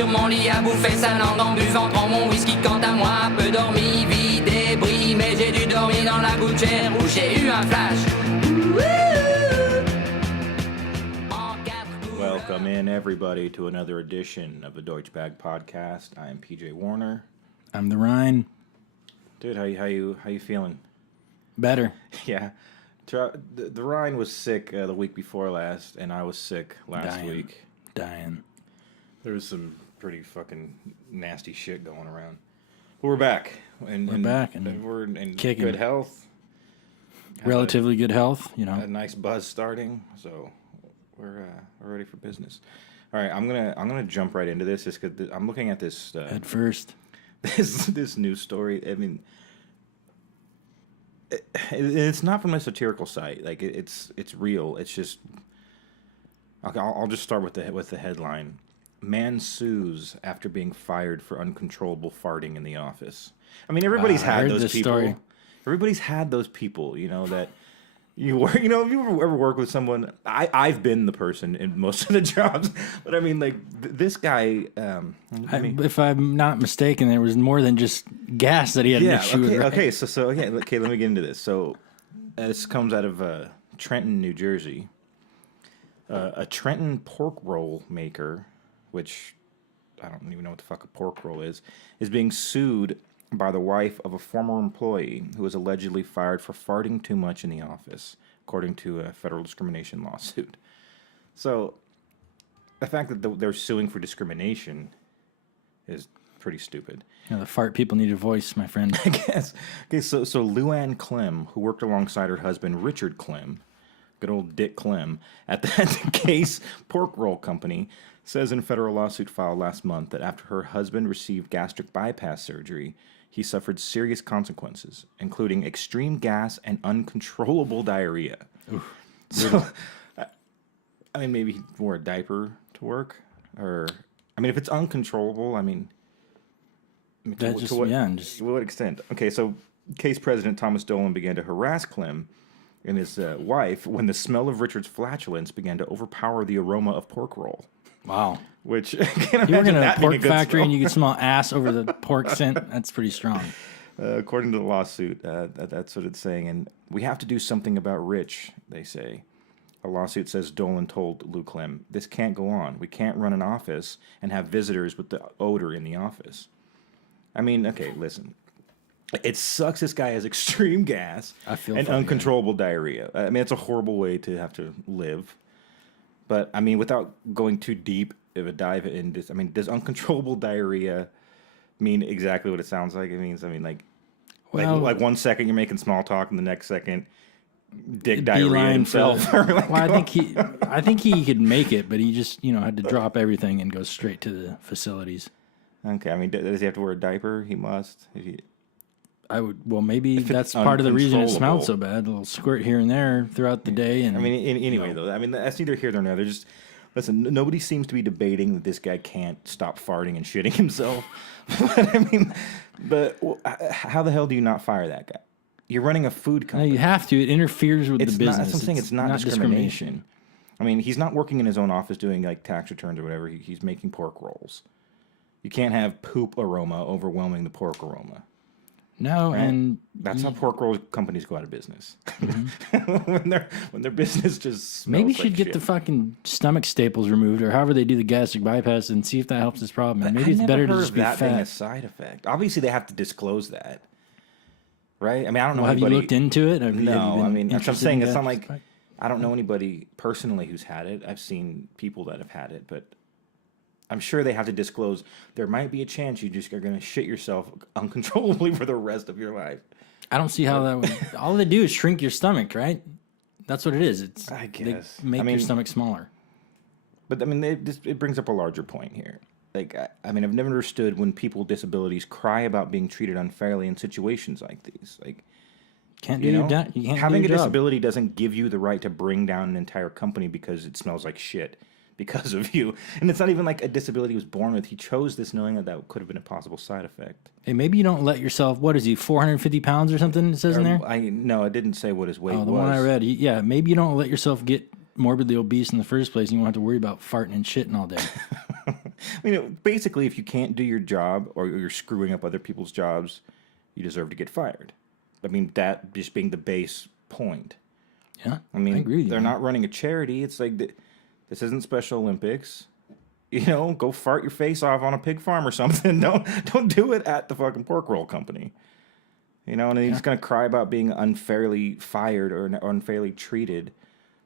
sur mon lit à bouffer sa langue en buvant trop mon whisky. Quant à moi, peu dormi, vie débris, mais j'ai dû dormir dans la gouttière où j'ai eu un flash. Welcome in, everybody, to another edition of the Deutschgag Podcast. I am PJ Warner. I'm the Rhine. Dude, how you feeling? Better. Yeah. The Rhine was sick the week before last, and I was sick last week. Dying. There was some pretty fucking nasty shit going around. But we're back. And we're in kicking. Good health. Relatively good health, you know. A nice buzz starting, so we're ready for business. All right, I'm gonna jump right into this just because I'm looking at this at first. This news story. I mean, it's not from a satirical site. Like it's real. It's just. I'll just start with the headline. Man sues after being fired for uncontrollable farting in the office. I mean, everybody's had those people. Story. Everybody's had those people, you know, that you work. You know, if you ever work with someone, I've been the person in most of the jobs, but I mean, like this guy. If I'm not mistaken, there was more than just gas that he had an issue with. Right? Okay, so let me get into this. So this comes out of Trenton, New Jersey. A Trenton pork roll maker, which I don't even know what the fuck a pork roll is being sued by the wife of a former employee who was allegedly fired for farting too much in the office, according to a federal discrimination lawsuit. So the fact that they're suing for discrimination is pretty stupid. Yeah, the fart people need a voice, my friend. I guess. Okay, so Luann Clem, who worked alongside her husband Richard Clem, good old Dick Clem, at the Case Pork Roll Company, says in a federal lawsuit filed last month that after her husband received gastric bypass surgery, he suffered serious consequences, including extreme gas and uncontrollable diarrhea. Oof. So, I mean, maybe he wore a diaper to work, or I mean, if it's uncontrollable, to what extent? Okay, so Case President Thomas Dolan began to harass Clem and his wife when the smell of Richard's flatulence began to overpower the aroma of pork roll. Wow. Which, you work in a pork factory and you can smell ass over the pork scent. That's pretty strong. According to the lawsuit, that's what it's saying. And we have to do something about Rich, they say. A lawsuit says Dolan told Lou Clem, this can't go on. We can't run an office and have visitors with the odor in the office. I mean, okay, listen. It sucks this guy has extreme gas and uncontrollable diarrhea. I mean, it's a horrible way to have to live. But, I mean, without going too deep of a dive into this, I mean, does uncontrollable diarrhea mean exactly what it sounds like? It means, like 1 second you're making small talk and the next second Dick diarrhea himself. I think he could make it, but he just, had to drop everything and go straight to the facilities. Okay, I mean, does he have to wear a diaper? He must. Maybe that's part of the reason it smelled so bad. A little squirt here and there throughout the day. And anyway, though, I mean, that's neither here nor there. They're just, listen, nobody seems to be debating that this guy can't stop farting and shitting himself. But how the hell do you not fire that guy? You're running a food company. No, you have to. It interferes with the business. That's what I'm saying. It's not discrimination. I mean, he's not working in his own office doing like tax returns or whatever. He's making pork rolls. You can't have poop aroma overwhelming the pork aroma. No, right? And that's how pork roll companies go out of business. Mm-hmm. when their business just smells maybe you like should get the fucking stomach staples removed, or however they do the gastric bypass, and see if that helps this problem. And maybe it's better to just be fat. Being a side effect. Obviously, they have to disclose that, right? I mean, I don't know. Have you looked into it? No, I mean, that's what I'm saying. It's not like I don't know anybody personally who's had it. I've seen people that have had it, but I'm sure they have to disclose. There might be a chance you just are going to shit yourself uncontrollably for the rest of your life. I don't see how that would. All they do is shrink your stomach, right? That's what it is. I guess. They make your stomach smaller. But I mean, it brings up a larger point here. Like, I mean, I've never understood when people with disabilities cry about being treated unfairly in situations like these. Like, can't do your job. Having a disability doesn't give you the right to bring down an entire company because it smells like shit. Because of you. And it's not even like a disability he was born with. He chose this knowing that could have been a possible side effect. Hey, maybe you don't let yourself, what is he, 450 pounds or something it says in there? No, it didn't say what his weight was. The one I read. Maybe you don't let yourself get morbidly obese in the first place and you won't have to worry about farting and shitting all day. I mean, basically, if you can't do your job or you're screwing up other people's jobs, you deserve to get fired. I mean, that just being the base point. Yeah, I mean, agree with you, they're man. not running a charity. It's like, this isn't Special Olympics. You know, go fart your face off on a pig farm or something. Don't do it at the fucking pork roll company. You know, and then he's going to cry about being unfairly fired or unfairly treated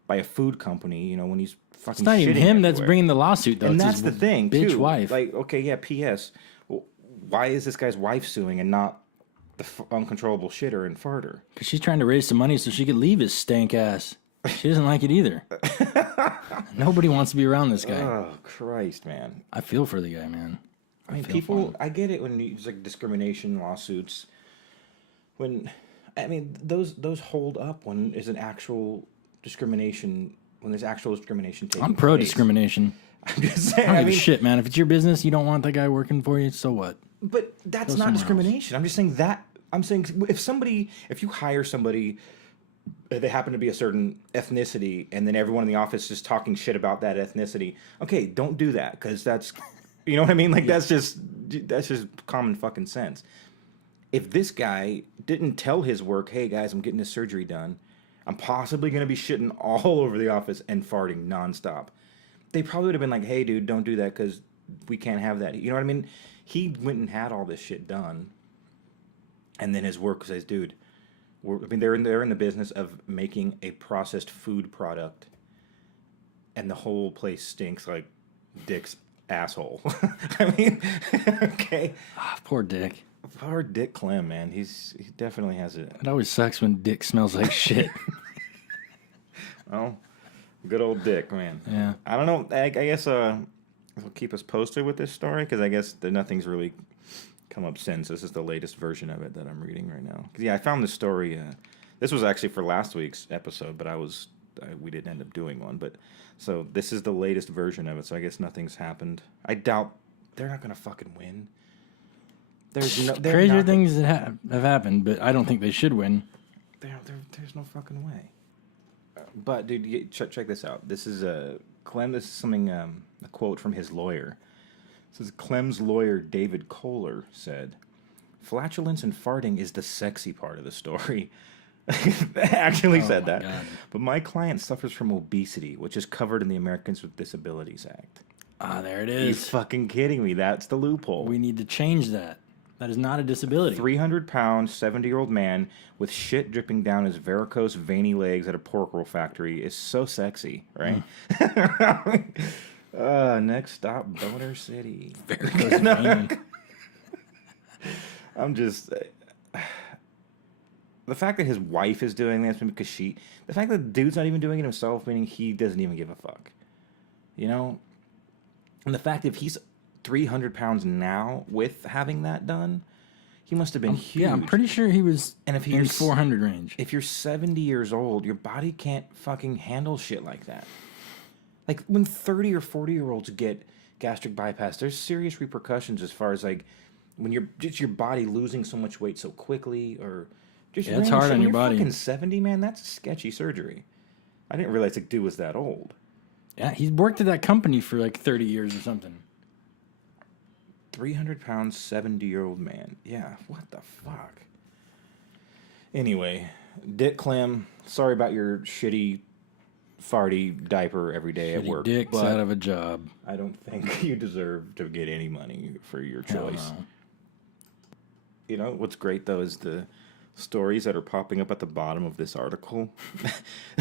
by a food company, you know, when he's fucking It's not even shitting him that's everywhere. bringing the lawsuit, though. And It's that's his the thing, bitch too. wife. Like, okay, yeah, P.S. Well, why is this guy's wife suing and not the uncontrollable shitter and farter? Because she's trying to raise some money so she could leave his stank ass. She doesn't like it either. Nobody wants to be around this guy. Oh, Christ, man. I feel for the guy, man. I mean, people, I get it when it's like discrimination lawsuits. Those hold up when there's an actual discrimination, when there's actual discrimination taking place. I'm pro discrimination. I'm just saying. I don't give a shit, man. If it's your business, you don't want that guy working for you, so what? But that's not discrimination. I'm just saying that. I'm saying if you hire somebody, they happen to be a certain ethnicity, and then everyone in the office is talking shit about that ethnicity. Okay, don't do that, because that's, you know what I mean? Like, that's just common fucking sense. If this guy didn't tell his work, hey guys, I'm getting this surgery done, I'm possibly going to be shitting all over the office and farting nonstop, they probably would have been like, hey dude, don't do that because we can't have that. You know what I mean? He went and had all this shit done, and then his work says, dude, they're in the business of making a processed food product, and the whole place stinks like Dick's asshole. I mean, okay. Poor Dick. Poor Dick Clem, man. He definitely has it. It always sucks when Dick smells like shit. Well, good old Dick, man. Yeah. I don't know. I guess will keep us posted with this story, because I guess nothing's really come up since. This is the latest version of it that I'm reading right now. 'Cause, yeah, I found this story. This was actually for last week's episode, but we didn't end up doing one. But so this is the latest version of it. So I guess nothing's happened. I doubt they're not gonna fucking win. Crazier things that have happened, but I don't think they should win. There's no fucking way. But dude, check this out. This is Clem. This is something a quote from his lawyer. It says Clem's lawyer David Kohler said, "Flatulence and farting is the sexy part of the story." Actually said that. God. But my client suffers from obesity, which is covered in the Americans with Disabilities Act. Ah, there it You is. fucking kidding me? That's the loophole. We need to change that. That is not a disability. 300-pound, 70-year-old man with shit dripping down his varicose, veiny legs at a pork roll factory is so sexy, right? Next stop, Boner City. Varicose veiny. I'm just... the fact that his wife is doing this, because the fact that the dude's not even doing it himself, meaning he doesn't even give a fuck. You know? And the fact that if he's 300 pounds now with having that done, he must have been huge. Yeah, I'm pretty sure he was And if in you're 400 range. If you're 70 years old, your body can't fucking handle shit like that. Like, when 30 or 40-year-olds get gastric bypass, there's serious repercussions as far as, like, when you're just your body losing so much weight so quickly, or just it's hard on your body. Fucking 70, man, that's a sketchy surgery. I didn't realize the dude was that old. Yeah, he's worked at that company for like 30 years or something. 300 pounds, 70-year-old man. Yeah, what the fuck? Anyway, Dick Clem, sorry about your shitty, farty diaper every day at work. Dick's but out of a job. I don't think you deserve to get any money for your Hell choice. no. You know, what's great, though, is the stories that are popping up at the bottom of this article.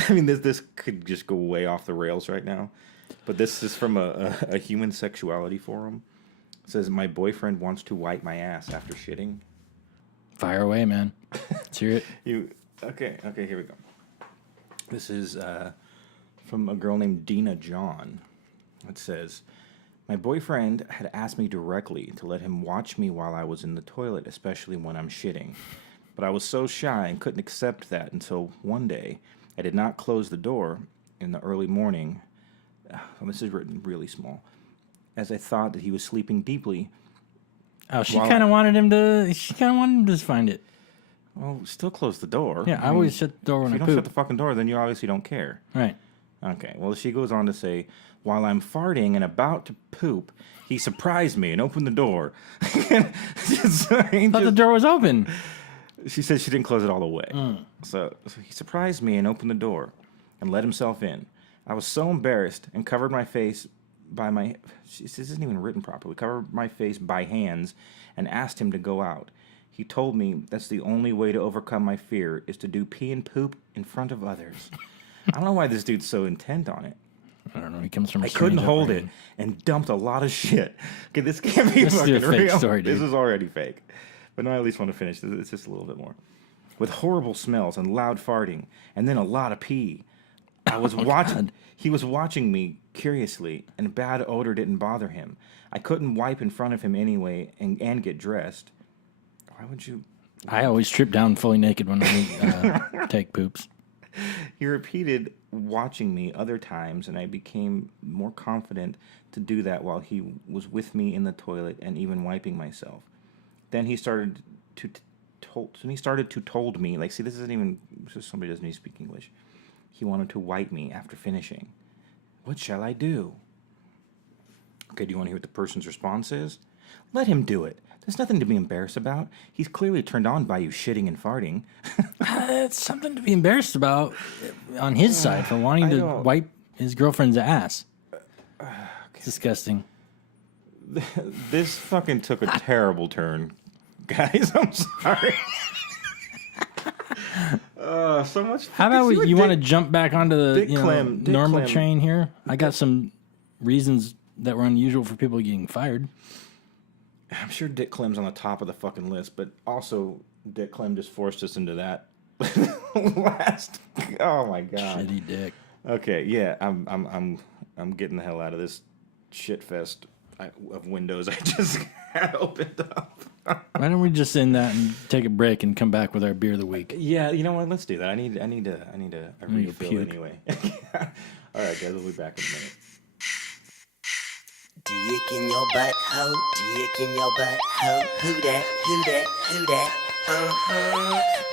I mean, this could just go way off the rails right now. But this is from a human sexuality forum. It says, my boyfriend wants to wipe my ass after shitting. Fire away, man. Let's hear it. Okay, here we go. This is from a girl named Dina John. It says, my boyfriend had asked me directly to let him watch me while I was in the toilet, especially when I'm shitting. But I was so shy and couldn't accept that until one day I did not close the door in the early morning. This is written really small. As I thought that he was sleeping deeply. Oh, she kind of wanted him to. She kind of wanted him to just find it. Well, still close the door. Yeah, I always shut the door when If I you don't poop. shut the fucking door, then you obviously don't care. Right. Okay, well, she goes on to say, while I'm farting and about to poop, he surprised me and opened the door. I thought the door was open. She said she didn't close it all the way. So he surprised me and opened the door and let himself in. I was so embarrassed and covered my face by my... This isn't even written properly. Covered my face by hands and asked him to go out. He told me that's the only way to overcome my fear is to do pee and poop in front of others. I don't know why this dude's so intent on it. I don't know. He comes from. I couldn't hold it and dumped a lot of shit. Okay, this can't be fucking do a fake real. Story, dude. This is already fake. But no, I at least want to finish. It's just a little bit more. With horrible smells and loud farting, and then a lot of pee. I was watching. God. He was watching me curiously, and bad odor didn't bother him. I couldn't wipe in front of him anyway, and get dressed. Why would you? I always trip down fully naked when I take poops. He repeated watching me other times, and I became more confident to do that while he was with me in the toilet and even wiping myself. Then he started to told me, like, see, this isn't even, somebody doesn't even speak English. He wanted to wipe me after finishing. What shall I do? Okay, do you want to hear what the person's response is? Let him do it. There's nothing to be embarrassed about. He's clearly turned on by you shitting and farting. It's something to be embarrassed about on his side for wanting to wipe his girlfriend's ass. It's disgusting. This fucking took a terrible turn. Guys, I'm sorry. So much. How about you want to jump back onto the normal Clem. train here? I got some reasons that were unusual for people getting fired. I'm sure Dick Clem's on the top of the fucking list, but also Dick Clem just forced us into that last. Oh my god. Shitty dick. Okay, yeah, I'm getting the hell out of this shit fest of windows I just had opened up. Why don't we just end that and take a break and come back with our beer of the week? Yeah, you know what? Let's do that. I need a refill anyway. All right, guys, we'll be back in a minute. Dick in your butt, ho, dick in your butt, ho. Who that, who that, who that?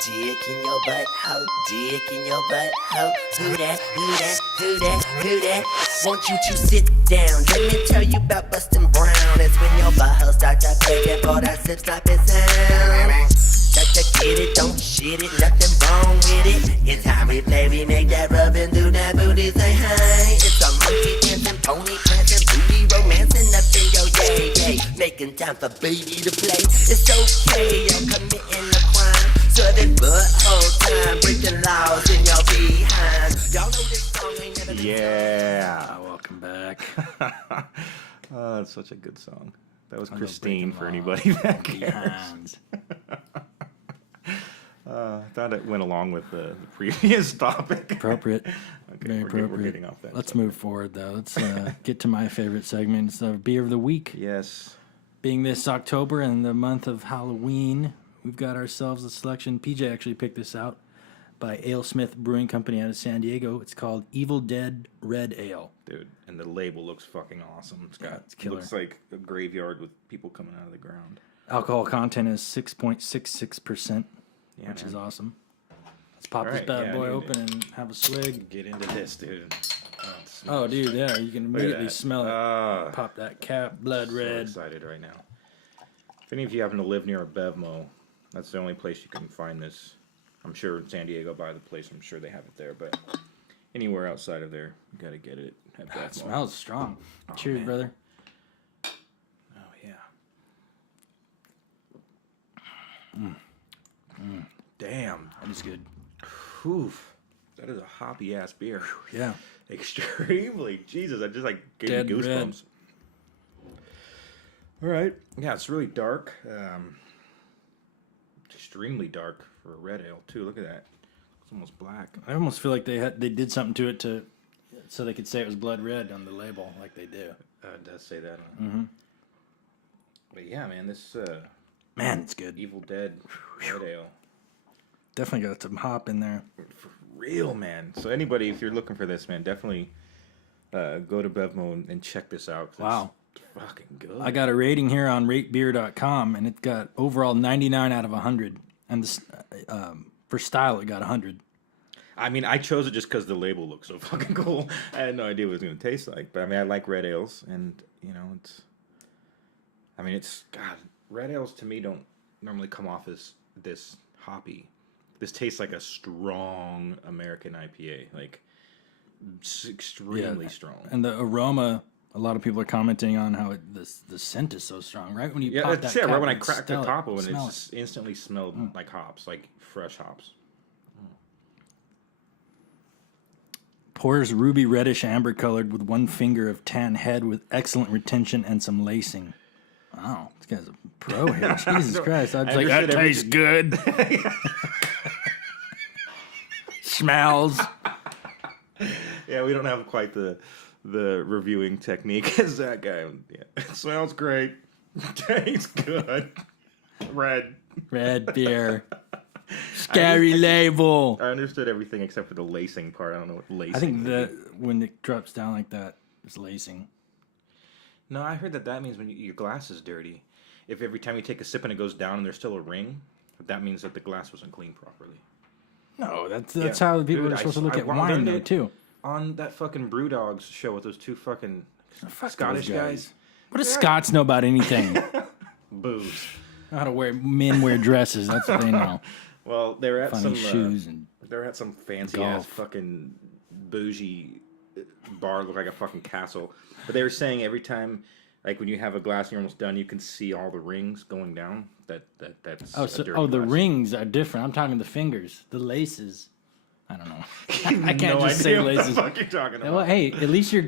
Dick in your butt, ho, dick in your butt, ho. Who that, who that, who that, who that? Want you to sit down, let me tell you about bustin' brown. It's when your butthole start to play before that slip slap is sound. Got to get it, don't shit it, nothing wrong with it. It's how we play, we make that rub and do that booty say hi. It's a monkey dancing, pony prancing, booty romancing up in your yay, yay. Making time for baby to play. It's okay, you're committing a crime. So that butthole time, breaking laws in your behind. Y'all know this song ain't never been Yeah. Welcome back. Oh, that's such a good song. That was Christine for anybody that cares. I thought it went along with the previous topic. Appropriate. Okay, Very appropriate. We're getting off that. Let's move forward, though. Let's get to my favorite segment. It's Beer of the Week. Yes. Being this October and the month of Halloween, we've got ourselves a selection. PJ actually picked this out by AleSmith Brewing Company out of San Diego. It's called Evil Dead Red Ale. Dude, and the label looks fucking awesome. It's killer. Looks like a graveyard with people coming out of the ground. Alcohol content is 6.66%, which man. is awesome. Let's pop All this right, bad yeah, boy I need open and have a swig. Get into this, dude. Oh, dude, yeah, you can immediately that. smell it. Pop that cap, blood red. So excited right now. If any of you happen to live near a Bevmo, that's the only place you can find this. I'm sure in San Diego by the place, I'm sure they have it there, but anywhere outside of there, you gotta get it at Bevmo. It smells strong. Cheers, man. brother. Oh yeah. Damn. That is good. Whew. That is a hoppy ass beer. Yeah. Extremely. Jesus, I just like gave Dead me goosebumps. red. All right. Yeah, it's really dark. Extremely dark for a red ale too. Look at that. It's almost black. I almost feel like they did something to it so they could say it was blood red on the label, like they do. It does say that. Mm-hmm. But yeah, man, this Man, it's good. Evil Dead red ale. Definitely got some hop in there. For real, man. So anybody, if you're looking for this, man, definitely go to Bevmo and check this out. Wow. It's fucking good. I got a rating here on ratebeer.com, and it got overall 99 out of 100. And this, for style, it got 100. I mean, I chose it just because the label looks so fucking cool. I had no idea what it was going to taste like. But I mean, I like red ales, and God, red ales to me don't normally come off as this hoppy. This tastes like a strong American IPA, like extremely strong. And the aroma, a lot of people are commenting on how the scent is so strong, right? When you pop that cap, right when I and cracked the top open, it smell just instantly smelled like hops, like fresh hops. Pours ruby reddish amber colored with 1 finger of tan head with excellent retention and some lacing. Wow, this guy's a pro here. Jesus Christ. I was like, that tastes good. Smells. Yeah, we don't have quite the reviewing technique as that guy. Yeah. It smells great. Tastes good. Red beer. Scary label. I understood everything except for the lacing part. I don't know what lacing is. I think that when it drops down like that, it's lacing. No, I heard that means when your glass is dirty. If every time you take a sip and it goes down and there's still a ring, that means that the glass wasn't cleaned properly. No, that's how people are supposed to look at wine, though, too. On that fucking Brewdogs show with those two fucking Scottish guys. What do Scots know about anything? Booze. How to men wear dresses. That's what they know. Well, they were at Funny some shoes and they're at some fancy golf. ass fucking bougie bar, look like a fucking castle. But they were saying every time, like when you have a glass and you're almost done, you can see all the rings going down. That's a dirty the glass. rings are different. I'm talking the fingers, the laces. I don't know. I can't no just say idea laces. What the fuck you're talking about. Well, hey, at least you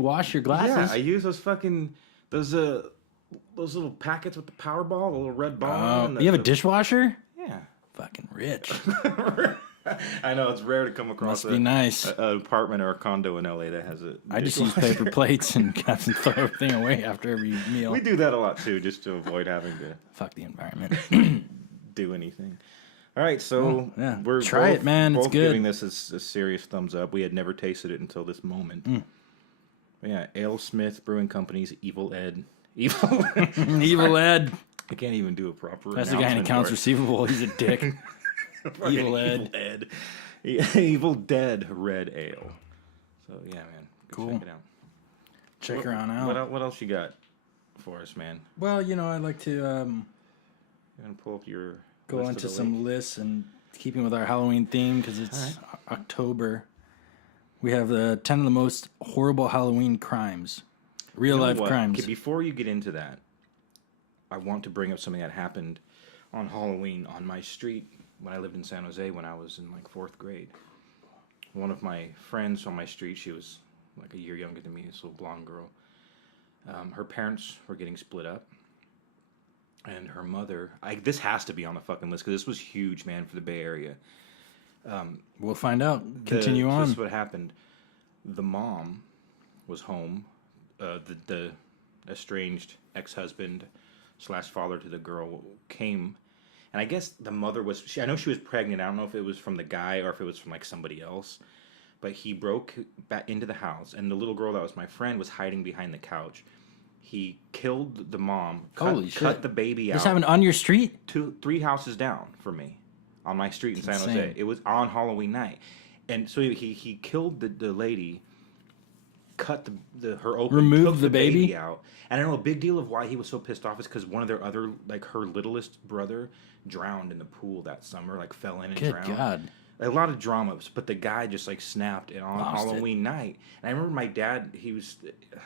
wash your glasses. Yeah, I use those fucking those little packets with the Powerball, the little red ball. You have a dishwasher? Yeah. Fucking rich. I know it's rare to come across Must be nice. an apartment or a condo in LA that has a. I just use paper plates and have to throw everything away after every meal. We do that a lot too, just to avoid having to Fuck the environment. do anything. All right, so we're Try both, it, man. It's both good. giving this a serious thumbs up. We had never tasted it until this moment. But yeah, AleSmith Brewing Company's Evil Ed. Evil Ed. I can't even do a proper. That's the guy in accounts receivable. He's a dick. Evil Ed. Evil Dead Red Ale. So yeah, man. Go Cool. Check it out. Check her on out. What else you got for us, man? Well, I'd like to You gonna pull up your go list into of the some week? lists and keeping with our Halloween theme because it's October. We have 10 of the most horrible Halloween crimes, real life crimes. Okay, before you get into that, I want to bring up something that happened on Halloween on my street when I lived in San Jose when I was in like 4th grade. One of my friends on my street, she was like a year younger than me, this little blonde girl. Her parents were getting split up. And her mother, this has to be on the fucking list because this was huge, man, for the Bay Area. We'll find out. Continue on. This is what happened. The mom was home. The estranged ex-husband / father to the girl came. And I guess the mother was... I know she was pregnant. I don't know if it was from the guy or if it was from like somebody else. But he broke back into the house. And the little girl that was my friend was hiding behind the couch. He killed the mom. Cut the baby out. This happened on your street? 3 houses down from me. On my street in San Jose. It was on Halloween night. And so he killed the lady, cut her open, removed took the baby out. And I know a big deal of why he was so pissed off is because one of their other, like her littlest brother, drowned in the pool that summer, like fell in and drowned. Good God. A lot of dramas, but the guy just like snapped it on Halloween night. And I remember my dad, I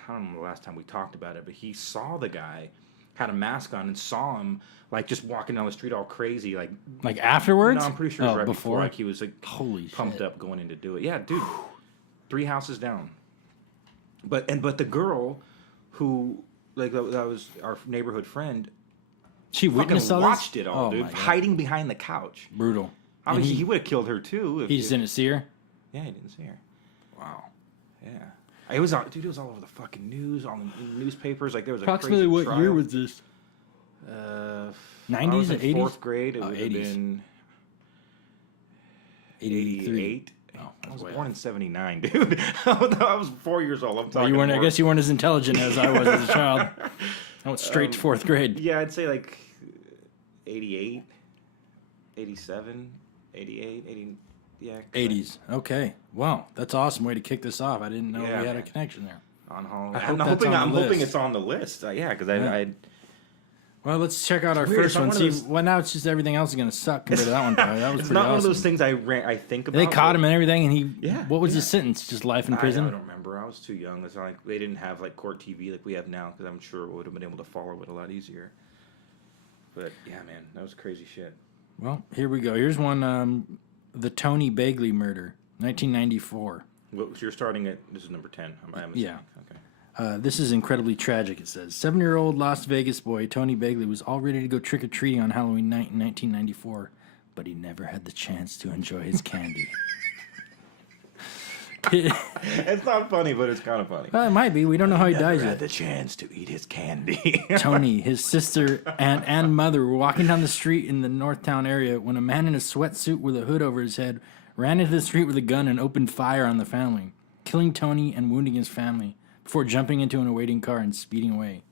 don't know the last time we talked about it, but he saw the guy, had a mask on, and saw him like just walking down the street all crazy. Like afterwards? No, I'm pretty sure it was right before. Like he was like holy pumped shit. up going in to do it. Yeah, dude. 3 houses down. But the girl who like that was our neighborhood friend, she witnessed all this? Watched it all, dude, hiding behind the couch. Brutal. Obviously, he would have killed her too. He just didn't see her? Yeah, he didn't see her. Wow. Yeah. It was all over the fucking news, on the newspapers. Like there was approximately a crazy what year was this? 90s or 80s? 4th grade. It would have 80s. been 88. 88. I was born in 79, dude. I was 4 years old. I'm talking. I guess you weren't as intelligent as I was as a child. I went straight to 4th grade. Yeah, I'd say like 88, 87, 88, 80. Yeah. 80s. Okay. Wow, that's awesome way to kick this off. I didn't know Yeah, we had a man. connection there. On Halloween. I'm hoping it's on the list. Yeah, because I Well, let's check out our weird. first It's not one. one of See, those- well, now it's just everything else is going to suck compared to that one. Probably. That was it's pretty not one of awesome. those things I think about. They caught him and everything, and he. Yeah, What was yeah. his sentence? Just life in I prison. don't remember. I was too young. It's not like they didn't have like court TV like we have now, because I'm sure we would have been able to follow it a lot easier. But yeah, man, that was crazy shit. Well, here we go. Here's one. The Tony Bagley murder, 1994. Well, so you're starting at this is number 10. I'm assuming. Yeah. Okay. This is incredibly tragic, it says. 7-year-old Las Vegas boy Tony Bagley was all ready to go trick-or-treating on Halloween night in 1994, but he never had the chance to enjoy his candy. It's not funny, but it's kind of funny. Well, it might be. We don't know how he dies Had yet. the chance to eat his candy. Tony, his sister, and mother were walking down the street in the Northtown area when a man in a sweatsuit with a hood over his head ran into the street with a gun and opened fire on the family, killing Tony and wounding his family before jumping into an awaiting car and speeding away.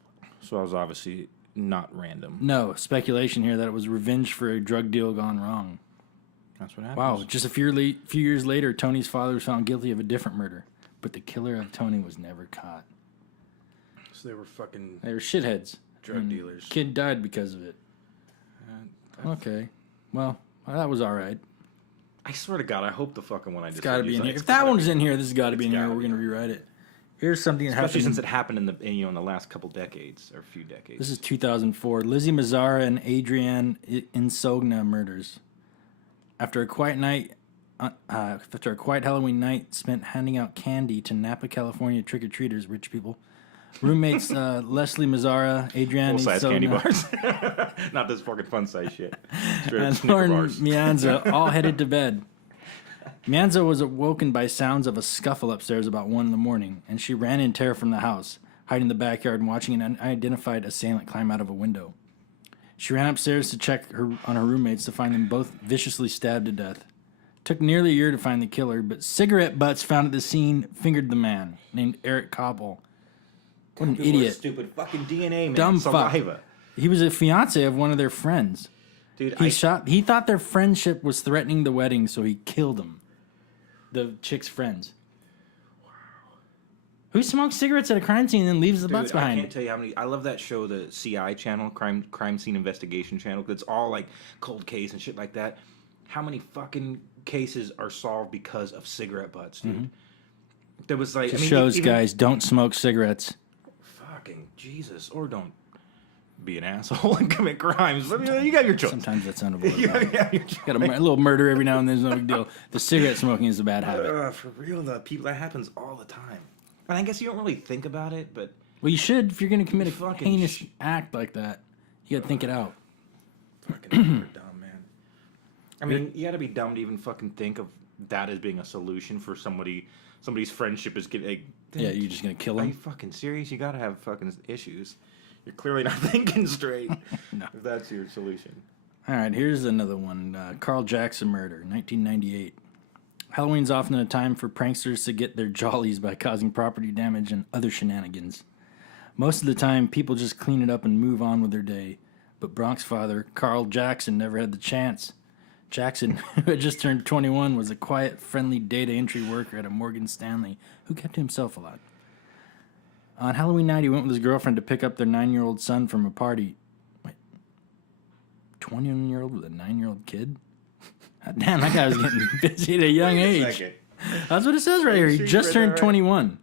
So I was obviously not random. No, speculation here that it was revenge for a drug deal gone wrong. That's what happened. Wow, just a few years later, Tony's father was found guilty of a different murder, but the killer of Tony was never caught. So they were fucking They were shitheads. drug dealers. Kid died because of it. Okay. Well, that was all right. I swear to God, I hope the fucking one I just It's got to said be is in like- here. it's If that gotta one's be. in here, this has got to be in here. gotta We're be going to in rewrite it. Here's something that Especially happened. since it happened in the last couple decades or few decades. This is 2004. Lizzie Mazzara and Adrienne Insogna murders. After a quiet Halloween night spent handing out candy to Napa, California trick-or-treaters, rich people, roommates Leslie Mazzara, Adrienne Full-size candy Insogna, bars. Not this fucking fun-size shit. Straight up and Snicker Lauren bars. Mianza all headed to bed. Mianza was awoken by sounds of a scuffle upstairs about 1 a.m, and she ran in terror from the house, hiding in the backyard and watching an unidentified assailant climb out of a window. She ran upstairs to check on her roommates to find them both viciously stabbed to death. It took nearly a year to find the killer, but cigarette butts found at the scene fingered the man, named Eric Koppel. What an Dude, what a idiot. stupid fucking DNA, man. Dumb fuck. Saliva. He was a fiance of one of their friends. Dude, He thought their friendship was threatening the wedding, so he killed him. The chick's friends. Wow. Who smokes cigarettes at a crime scene and then leaves the butts I behind? can't tell you how many. I love that show, the CI channel, crime scene investigation channel. 'Cause it's all like cold case and shit like that. How many fucking cases are solved because of cigarette butts, dude? There was like Just shows, guys, don't smoke cigarettes. Fucking Jesus, or don't be an asshole and commit crimes. I mean, you got your choice. Sometimes that's unavoidable. Yeah, your choice. Got a little murder every now and then is no big deal. The cigarette smoking is a bad habit. For real, the people that happens all the time. And I guess you don't really think about it, but Well, you should if you're going to commit a Fucking heinous act like that. You got to think it out. fucking people are dumb, man. I mean, you got to be dumb to even fucking think of that as being a solution for somebody's friendship is getting. Yeah, you're just going to kill Are you him. fucking serious? You got to have fucking issues. You're clearly not thinking straight. No. If that's your solution. All right, here's another one. Carl Jackson murder, 1998. Halloween's often a time for pranksters to get their jollies by causing property damage and other shenanigans. Most of the time, people just clean it up and move on with their day. But Bronx father, Carl Jackson, never had the chance. Jackson, who had just turned 21, was a quiet, friendly data entry worker at a Morgan Stanley who kept to himself a lot. On Halloween night, he went with his girlfriend to pick up their 9-year-old son from a party. 21-year-old with a 9-year-old kid? Damn, that guy was getting busy at a young age. That's what it says right here. He sure you just read turned that right? 21.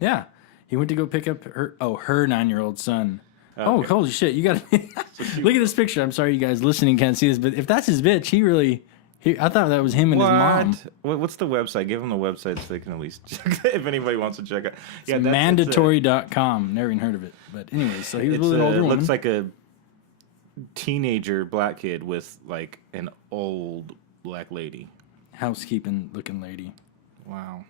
Yeah. He went to go pick up her 9-year-old son. Oh, holy shit. You got to look at this picture. I'm sorry you guys listening can't see this, but if that's his bitch, I thought that was him and his mom. What's the website? Give them the website so they can at least check if anybody wants to check it. Yeah, It's mandatory.com. Never even heard of it. But anyway, so he was with an older woman. looks like a teenager black kid with like an old black lady. Housekeeping looking lady. Wow.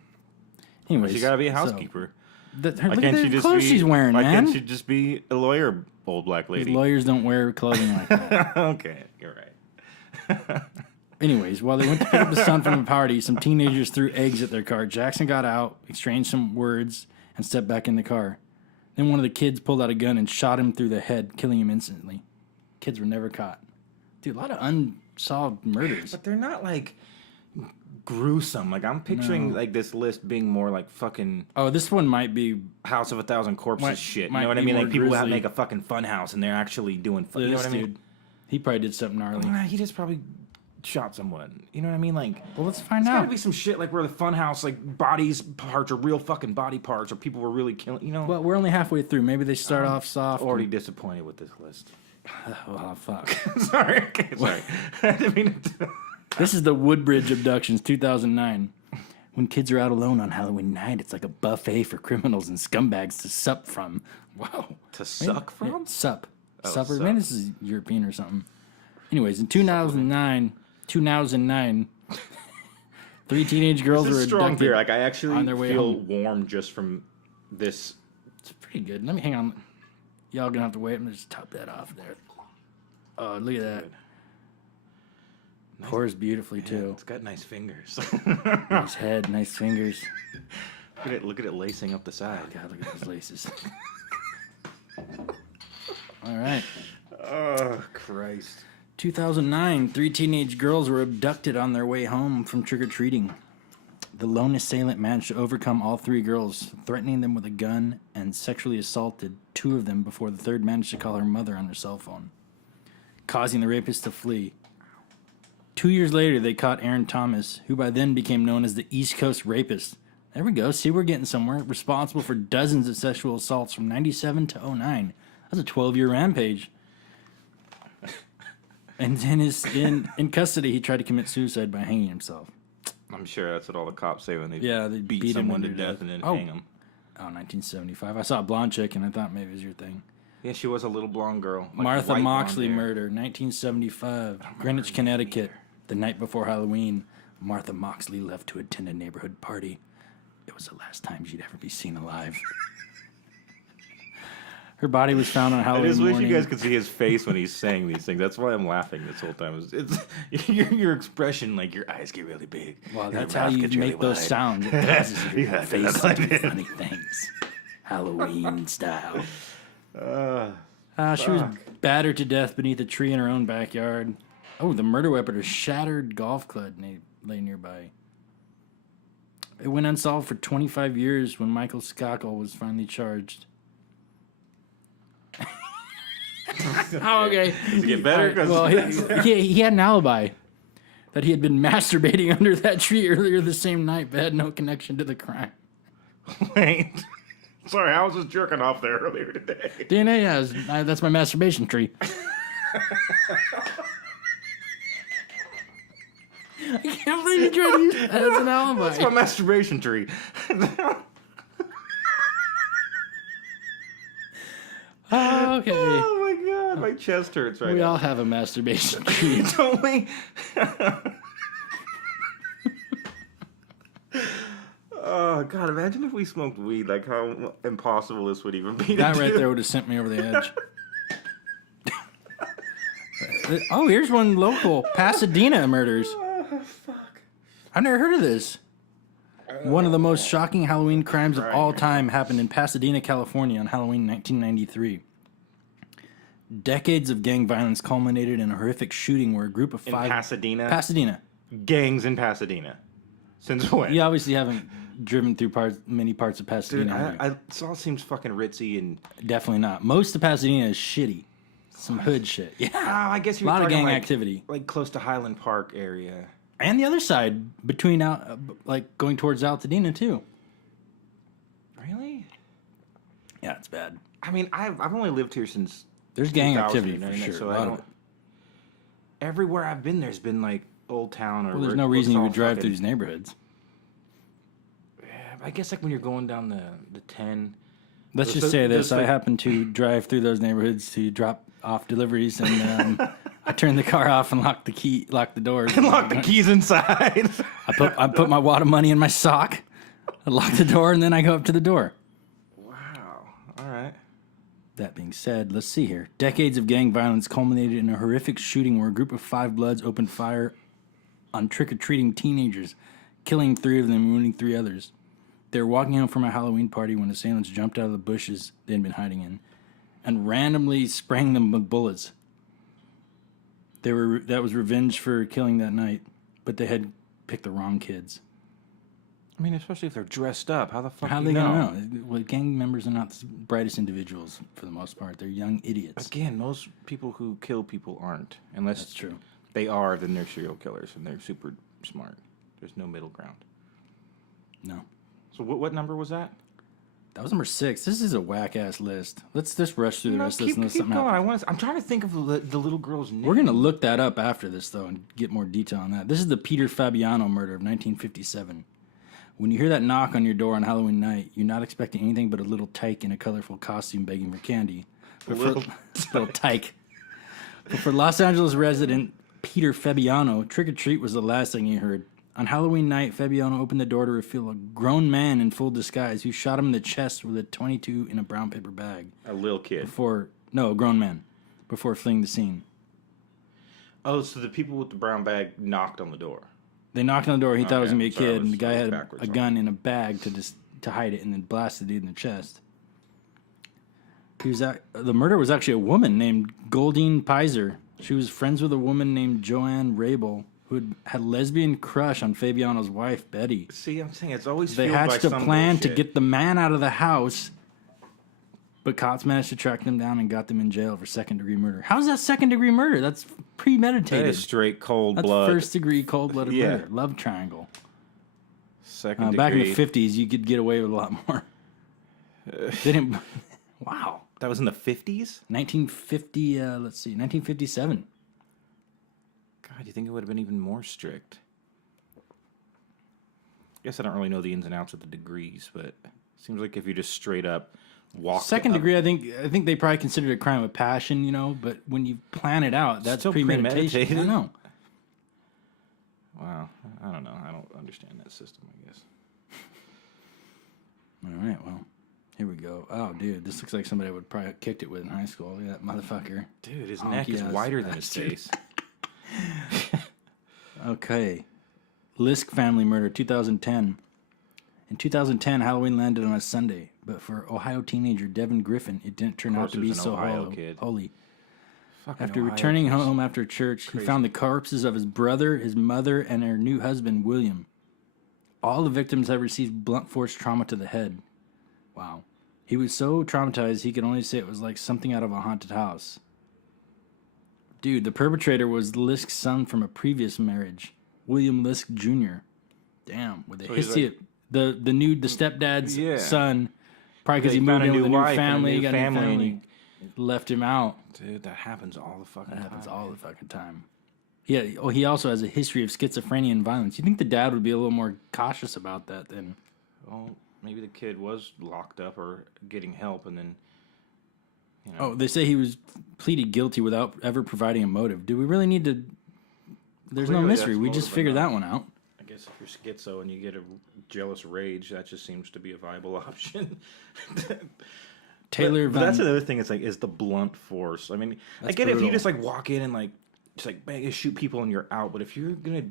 Anyways, She got to be a so- housekeeper. Look Why at can't she the just clothes be? she's wearing, why man. can't she just be a lawyer, old black lady? Lawyers don't wear clothing like that. Okay, you're right. Anyways, while they went to pick up the son from a party, some teenagers threw eggs at their car. Jackson got out, exchanged some words, and stepped back in the car. Then one of the kids pulled out a gun and shot him through the head, killing him instantly. Kids were never caught. Dude, a lot of unsolved murders. But they're not like gruesome. Like, I'm picturing, like, this list being more like fucking Oh, this one might be. House of a Thousand Corpses shit. You might know what I be mean? more Like, people that grisly. make a fucking fun house and they're actually doing fun. You know This what I mean? dude, he probably did something gnarly. Nah, he just probably shot someone. You know what I mean? Like, Well, let's find there's gotta out. be some shit like where the fun house, like, bodies parts are real fucking body parts, or people were really killing, you know? Well, we're only halfway through. Maybe they start off soft. Already disappointed with this list. Oh, fuck. Sorry. Okay, sorry. I didn't mean to... This is the Woodbridge abductions, 2009. When kids are out alone on Halloween night, it's like a buffet for criminals and scumbags to sup from. Wow. To suck from? Yeah, sup. Oh, Supper. sup. Maybe this is European or something. Anyways, in 2009, 3 teenage girls This were is strong abducted beer. Like, I actually on their way feel home. warm just from this. It's pretty good. Let me hang on. Y'all gonna have to wait. I'm gonna just top that off there. Oh, look at that. Pours beautifully too. It's got nice fingers. Nice head, nice fingers. Look at it lacing up the side. God, look at those laces. All right. Oh, Christ. 2009, 3 teenage girls were abducted on their way home from trick-or-treating. The lone assailant managed to overcome all 3 girls, threatening them with a gun and sexually assaulted 2 of them before the third managed to call her mother on her cell phone, causing the rapist to flee. 2 years later, they caught Aaron Thomas, who by then became known as the East Coast Rapist. There we go. See, we're getting somewhere. Responsible for dozens of sexual assaults from 97 to 09. That's a 12-year rampage. And then in custody, he tried to commit suicide by hanging himself. I'm sure that's what all the cops say when they They beat him someone to under death and then Oh. hang them. Oh, 1975. I saw a blonde chick, and I thought maybe it was your thing. Yeah, she was a little blonde girl. Like Martha white Moxley blonde hair. murder, 1975. Greenwich, Connecticut. The night before Halloween, Martha Moxley left to attend a neighborhood party. It was the last time she'd ever be seen alive. Her body was found on I Halloween just wish morning. you guys could see his face when he's saying these things. That's why I'm laughing this whole time. It's your expression, like your eyes get really big. Well, and your that's how mouth you gets make really those wide. sounds. It causes your Yeah, face that's to what I do did. funny things. Halloween style. Uh, She was battered to death beneath a tree in her own backyard. Oh, the murder weapon, a shattered golf club lay nearby. It went unsolved for 25 years when Michael Skakel was finally charged. Oh, okay. Does it get better? 'Cause- Well, he had an alibi that he had been masturbating under that tree earlier the same night, but had no connection to the crime. Wait. Sorry, I was just jerking off there earlier today. DNA has. That's my masturbation tree. I can't believe you tried to use that as an alibi. That's my masturbation tree. Okay. Oh my god, my chest hurts right We now. all have a masturbation tree. Don't we? Oh god, imagine if we smoked weed, like how impossible this would even be. That to right do. there would have sent me over the edge. Oh, here's one local. Pasadena murders. Oh, fuck. I've never heard of this. One of the most shocking Halloween crimes of all time happened in Pasadena, California on Halloween 1993. Decades of gang violence culminated in a horrific shooting where a group of In 5... Pasadena? Pasadena. Gangs in Pasadena. Since when? You obviously haven't driven through many parts of Pasadena. have you? This all seems fucking ritzy and... Definitely not. Most of Pasadena is shitty. Some hood shit. Yeah. I guess you're A lot of talking gang like, activity. like close to Highland Park area. And the other side, between like going towards Altadena too. Really? Yeah, it's bad. I mean, I've only lived here since... There's gang 2000, activity for internet, sure. So A I lot of don't... it. Everywhere I've been, there's been like Old Town or... Well, there's where- no what's reason you all would drive fucking- through these neighborhoods. I guess like when you're going down the 10... Let's There's just say there's this. I like- happen to drive through those neighborhoods to drop off deliveries, and I turn the car off and lock the doors. Lock the keys inside. I put my wad of money in my sock, I lock the door, and then I go up to the door. Wow. All right. That being said, let's see here. Decades of gang violence culminated in a horrific shooting where a group of 5 Bloods opened fire on trick-or-treating teenagers, killing 3 of them and wounding 3 others. They were walking home from a Halloween party when assailants jumped out of the bushes they had been hiding in and randomly sprang them with bullets. That was revenge for killing that night, but they had pick the wrong kids. I mean, especially if they're dressed up. How the fuck How are do they you know? going to know? Well, gang members are not the brightest individuals for the most part. They're young idiots. Again, most people who kill people aren't. Unless That's true. they are, then they're serial killers, and they're super smart. There's no middle ground. No. So what number was that? That was number 6. This is a whack-ass list. Let's just rush through the rest of this. Keep Something going. happens. I'm trying to think of the little girl's name. We're going to look that up after this, though, and get more detail on that. This is the Peter Fabiano murder of 1957. When you hear that knock on your door on Halloween night, you're not expecting anything but a little tyke in a colorful costume begging for candy. Little tyke. But for Los Angeles resident Peter Fabiano, trick-or-treat was the last thing he heard. On Halloween night, Fabiano opened the door to reveal a grown man in full disguise who shot him in the chest with a .22 in a brown paper bag. A little kid. A grown man, before fleeing the scene. Oh, so the people with the brown bag knocked on the door. They knocked on the door. He thought it was going to be a kid, and the guy had backwards a gun in a bag to hide it, and then blasted the dude in the chest. The murder was actually a woman named Goldine Pizer. She was friends with a woman named Joanne Rabel, who had a lesbian crush on Fabiano's wife, Betty. See, I'm saying it's always They fueled by hatched a some plan to bullshit. get the man out of the house, but cops managed to track them down and got them in jail for second-degree murder. How's that second-degree murder? That's premeditated. That is straight cold That's blood. first-degree cold-blooded Yeah. murder. Love triangle. Second Back in degree. the 50s, you could get away with a lot more. They didn't... Wow. That was in the 50s? 1950, 1957. God, you think it would have been even more strict? I guess I don't really know the ins and outs of the degrees, but it seems like if you just straight up walk Second up, degree, I think they probably considered it a crime of passion, but when you plan it out, that's Still premeditation. premeditated? I know. Wow, I don't know. I don't understand that system, I guess. All right, well, here we go. Oh, dude, this looks like somebody would probably have kicked it with in high school. Look at that motherfucker. Dude, his Honky neck is ass wider than his bastard. face. Okay. Lisk family murder, 2010. In 2010, Halloween landed on a Sunday, but for Ohio teenager Devin Griffin, it didn't turn out to it be was an so Ohio kid. holy. Fucking After Ohio returning kids. home after church, he found the corpses of his brother, his mother, and her new husband, William. All the victims had received blunt force trauma to the head. Wow. He was so traumatized he could only say it was like something out of a haunted house. Dude, the perpetrator was Lisk's son from a previous marriage, William Lisk Jr. Damn, with a So he's history like- of the stepdad's son, probably because They he moved found a in new with a new wife and a family, new got a new family, and family, left him out. Dude, that happens all the fucking That time. happens all the fucking time. Yeah, he also has a history of schizophrenia and violence. You think the dad would be a little more cautious about that than... Well, maybe the kid was locked up or getting help, and then, Oh, they say he was pleaded guilty without ever providing a motive. Do we really need to... There's no Clearly mystery. that's We just motive figured enough. that one out. I guess if you're schizo and you get a jealous rage, that just seems to be a viable option. Taylor but Van... that's another thing. It's like is the blunt force. I mean, I That's get it if you brutal. just like walk in and like just like bang, shoot people and you're out. But if you're gonna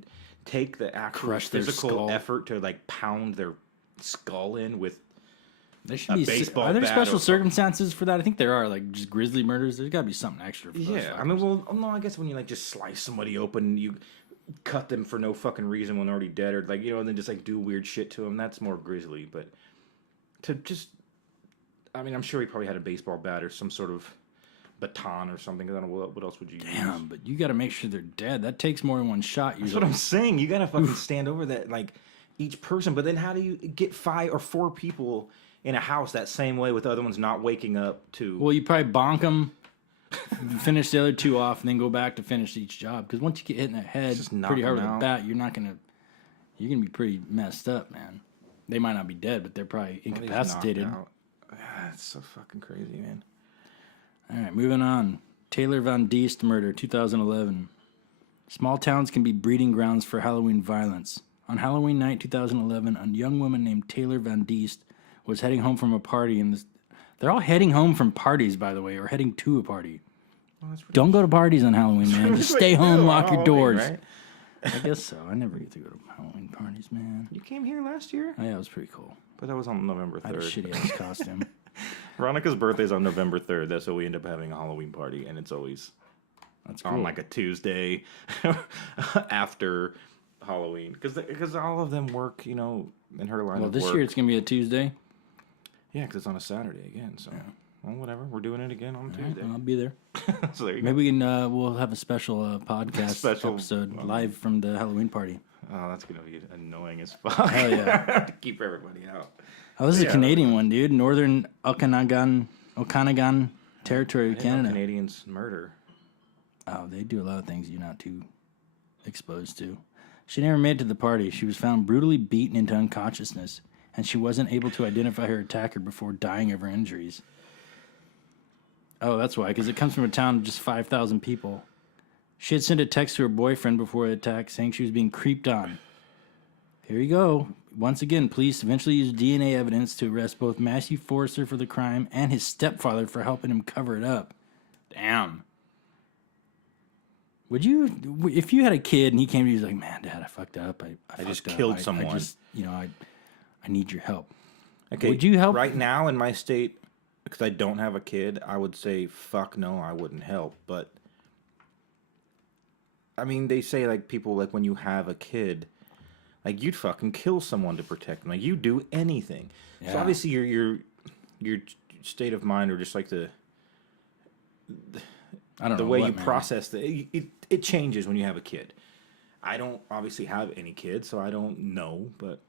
take the actual Crush their physical skull. effort to like pound their skull in with There should a be... baseball Are there bat special or- circumstances for that? I think there are, like just grisly murders. There's got to be something extra for those yeah, I fuckers. mean, well, no, I guess when you like just slice somebody open, you cut them for no fucking reason when they're already dead, or like and then just like do weird shit to them. That's more grisly. But to just, I mean, I'm sure he probably had a baseball bat or some sort of baton or something. I don't know what else would you use. Damn, but you got to make sure they're dead. That takes more than one shot That's usually. what I'm saying. You gotta fucking stand over that like each person. But then how do you get 5 or 4 people in a house that same way with the other ones not waking up to? Well, you probably bonk them, finish the other 2 off, and then go back to finish each job. Because once you get hit in the head Just knock pretty hard with them a out. bat, you're gonna be pretty messed up, man. They might not be dead, but they're probably They just knocked incapacitated. out. That's so fucking crazy, man. All right, moving on. Taylor Van Diest murder, 2011. Small towns can be breeding grounds for Halloween violence. On Halloween night, 2011, a young woman named Taylor Van Diest was heading home from a party, and they're all heading home from parties, by the way, or heading to a party. Don't go to parties on Halloween, man. Just stay home, lock your doors. Right? I guess so. I never get to go to Halloween parties, man. You came here last year, Oh, yeah, it was pretty cool. but that was on November I had a 3rd. shitty ass costume. Veronica's birthday's on November 3rd. That's so we end up having a Halloween party, and it's always That's cool. on like a Tuesday after Halloween because all of them work, in her line Well, of this work. year it's gonna be a Tuesday. Yeah, because it's on a Saturday again. So, well, whatever. We're doing it again on Tuesday. I'll be there. So there you Maybe we can. We'll have a special podcast episode live from the Halloween party. go. Oh, that's gonna be annoying as fuck. Hell yeah! To keep everybody out. Oh, this is a Canadian one, dude. Northern Okanagan territory of Canada. Canadians murder. Oh, they do a lot of things you're not too exposed to. She never made it to the party. She was found brutally beaten into unconsciousness, and she wasn't able to identify her attacker before dying of her injuries. Oh, that's why, because it comes from a town of just 5,000 people. She had sent a text to her boyfriend before the attack saying she was being creeped on. Here you go. Once again, police eventually used DNA evidence to arrest both Matthew Forrester for the crime and his stepfather for helping him cover it up. Damn. Would you, if you had a kid and he came to you, he was like, man, Dad, I fucked up. I just fucked up. killed someone. I just, I need your help. Okay, would you help? Right now in my state, because I don't have a kid, I would say, fuck no, I wouldn't help. But, I mean, they say, like, people, like, when you have a kid, like, you'd fucking kill someone to protect them. Like, you do anything. Yeah. So, obviously, your state of mind or just, like, the way you process it changes when you have a kid. I don't obviously have any kids, so I don't know, but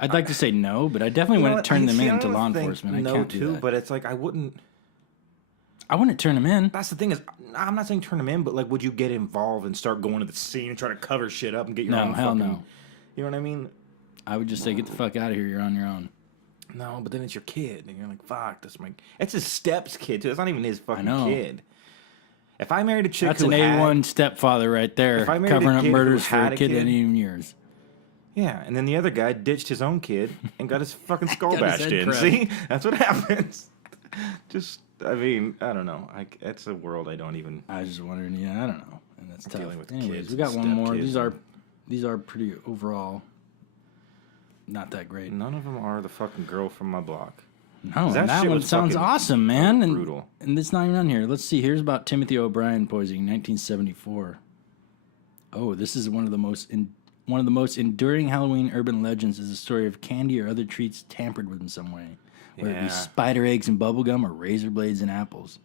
I'd like to say no, but I definitely wouldn't turn them in to law enforcement. I can't do that. But it's like I wouldn't turn them in. That's the thing is, I'm not saying turn them in, but like, would you get involved and start going to the scene and try to cover shit up and get your own hell fucking, no. You know what I mean? I would just say, get the fuck out of here. You're on your own. No, but then it's your kid, and you're like, fuck, it's his step's kid too. It's not even his fucking kid. If I married a chick that's an A1 stepfather right there, covering up murders for a kid that ain't even yours. Yeah, and then the other guy ditched his own kid and got his fucking skull bashed in. cracked. See? That's what happens. I don't know. It's a world I don't even... I was just wondering, I don't know. And that's tough. Dealing with Anyways, kids we got and one more. stepkids. These are pretty overall not that great. None of them are the fucking girl from my block. No, That that shit one was sounds fucking awesome, man. And brutal. And it's not even on here. Let's see. Here's about Timothy O'Brien poisoning, 1974. Oh, this is one of the most enduring Halloween urban legends. Is the story of candy or other treats tampered with in some way, whether it be spider eggs and bubblegum or razor blades and apples.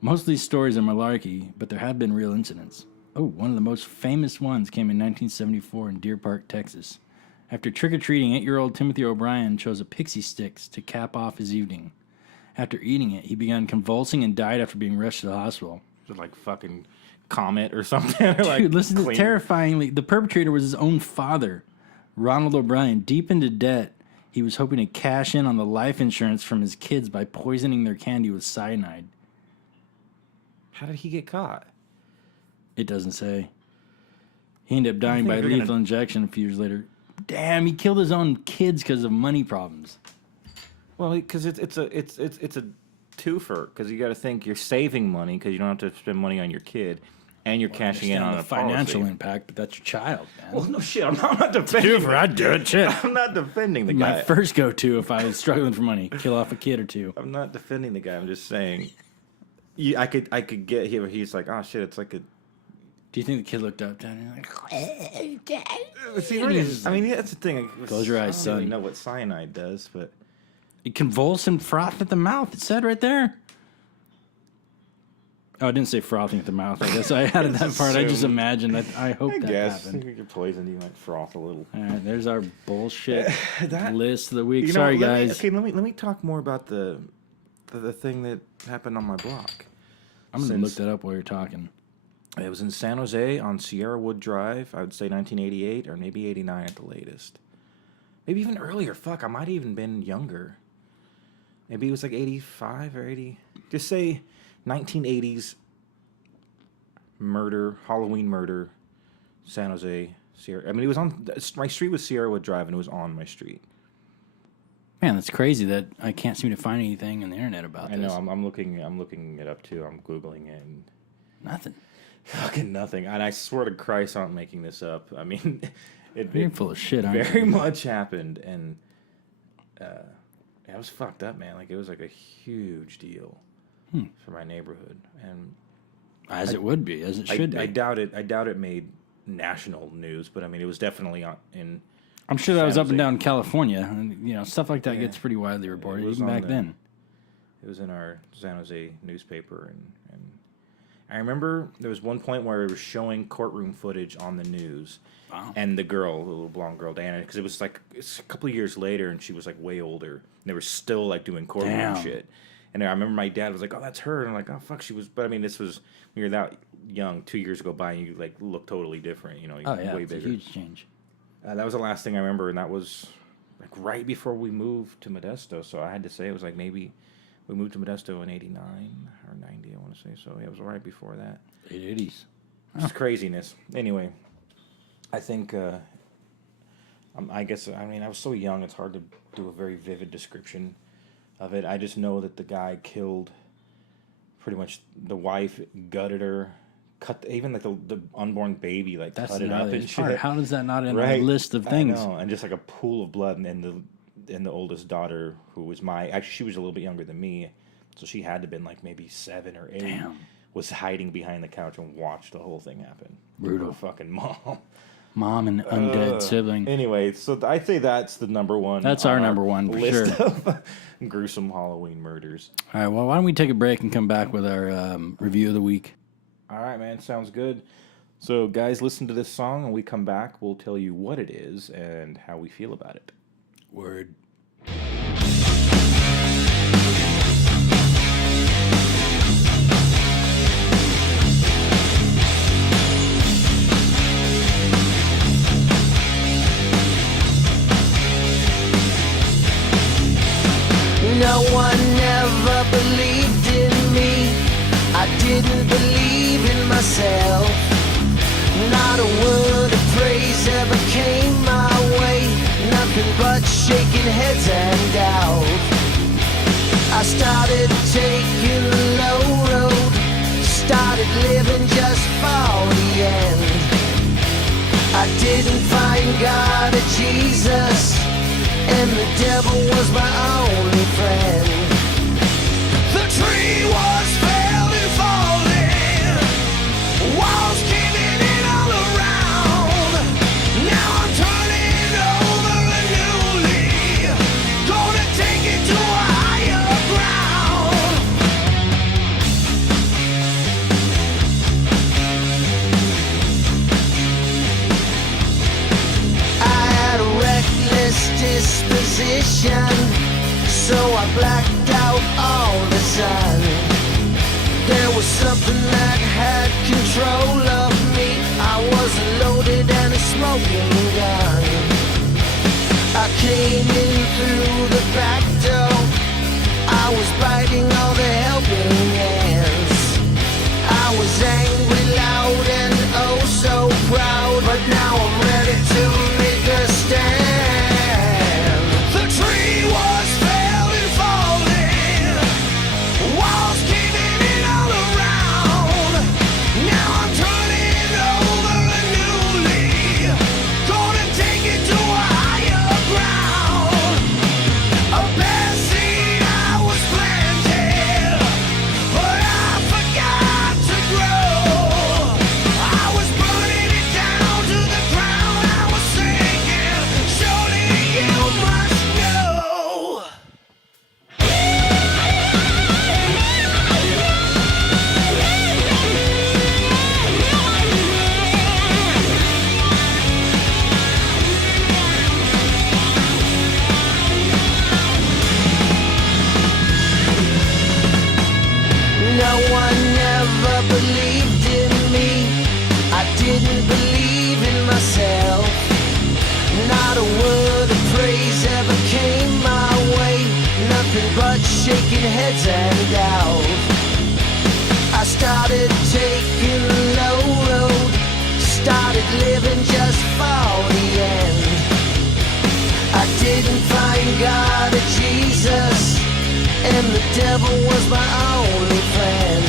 Most of these stories are malarkey, but there have been real incidents. Oh, one of the most famous ones came in 1974 in Deer Park, Texas. After trick-or-treating, 8-year-old Timothy O'Brien chose a pixie sticks to cap off his evening. After eating it, he began convulsing and died after being rushed to the hospital. Was it like fucking Comet or something? Dude, listen to terrifyingly. The perpetrator was his own father, Ronald O'Brien. Deep into debt, he was hoping to cash in on the life insurance from his kids by poisoning their candy with cyanide. How did he get caught? It doesn't say. He ended up dying by lethal injection a few years later. Damn, he killed his own kids because of money problems. Well, because it's a twofer. Because you got to think you're saving money because you don't have to spend money on your kid, and you're cashing in on the a financial policy. impact, but that's your child, man. Well, no shit. I'm not defending. Twofer, I'd do it. Shit. I'm not defending the guy. My first go-to if I was struggling for money, kill off a kid or two. I'm not defending the guy. I'm just saying. I could get here. He's like, oh shit, it's like a. Do you think the kid looked up down and like, See, I mean, that's the thing. Close your eyes, I don't son. really know what cyanide does, but he convulsed and frothed at the mouth? It said right there. Oh, I didn't say frothing at the mouth. I guess I added that part. I just imagined. I hope that happened. If you're poisoned, you might froth a little. All right, there's our bullshit list of the week. You know, Sorry, guys. Let me talk more about the thing that happened on my block. I'm gonna look that up while you're talking. It was in San Jose on Sierra Wood Drive. I would say 1988 or maybe 89 at the latest. Maybe even earlier. Fuck, I might have even been younger. Maybe it was like 85 or 80. Just say 1980s murder, Halloween murder, San Jose, Sierra. I mean, it was on my street was Sierra Wood Drive, and it was on my street. Man, that's crazy that I can't seem to find anything on the internet about this. I know. I'm looking it up too. I'm googling it. And Nothing. fucking nothing. And I swear to Christ, I'm making this up. I mean, You're full of shit, aren't you? very much happened, and it was fucked up, man. Like, it was like a huge deal for my neighborhood, and As it would be, as it should be. I doubt it made national news, but I mean, it was definitely in. I'm sure that was San up and Jose. down California, and stuff like that gets pretty widely reported was even on back the- then. It was in our San Jose newspaper, and I remember there was one point where it was showing courtroom footage on the news, and the girl, the little blonde girl, Diana, because it was like it's a couple of years later, and she was like way older, and they were still like doing courtroom Damn. shit. And I remember my dad was like, "Oh, that's her," and I'm like, "Oh, fuck, she was." But I mean, this was when you're that young. 2 years go by, and you like look totally different. You know, Oh yeah, way it's bigger. a huge change. That was the last thing I remember, and that was like right before we moved to Modesto. So I had to say it was like maybe we moved to Modesto in '89 or '90. I want to say so. Yeah, it was right before that. 80s. Just craziness. Anyway, I think I guess I mean I was so young. It's hard to do a very vivid description of it. I just know that the guy killed pretty much the wife, gutted her. Cut even like the unborn baby, like That's cut the it up and gnarliest shit. part. How does that not in Right. a list of I things? know, and just like a pool of blood, and the oldest daughter, who was actually she was a little bit younger than me, so she had to have been like maybe 7 or 8. Damn. Was hiding behind the couch and watched the whole thing happen. Brutal. Her fucking mom. Mom and undead sibling. Anyway, so I say that's the number one. That's on our number one, for list sure. of gruesome Halloween murders. All right, well, why don't we take a break and come back with our review of the week? All right, man, sounds good. So, guys, listen to this song, and we come back. We'll tell you what it is and how we feel about it. Word. No one ever believed in me. I didn't believe in myself. Not a word of praise ever came my way. Nothing but shaking heads and doubt. I started taking the low road. Started living just for the end. I didn't find God or Jesus, and the devil was my only friend. The tree was failing, falling, walls caving in all around. Now I'm turning over a new leaf, gonna take it to a higher ground. I had a reckless disposition, so I blacked out all the sun. There was something that had control of me. I was loaded and a smoking gun. I came in through the back door. I was biting all the helping hands. I was angry, loud, and oh so proud, but now I'm ready to make a stand. The tree was failing, falling, walls caving in all around. Now I'm turning over a new leaf, gonna take it to a higher ground. A bad seed I was planted, but I forgot to grow. I was burning it down to the ground. I was sinking. Surely you must know. No one ever believed in me. I didn't believe in myself. Not a word of praise ever came my way. Nothing but shaking heads and doubt. I started taking the low road. Started living just for the end. I didn't find God or Jesus, and the devil was my only friend.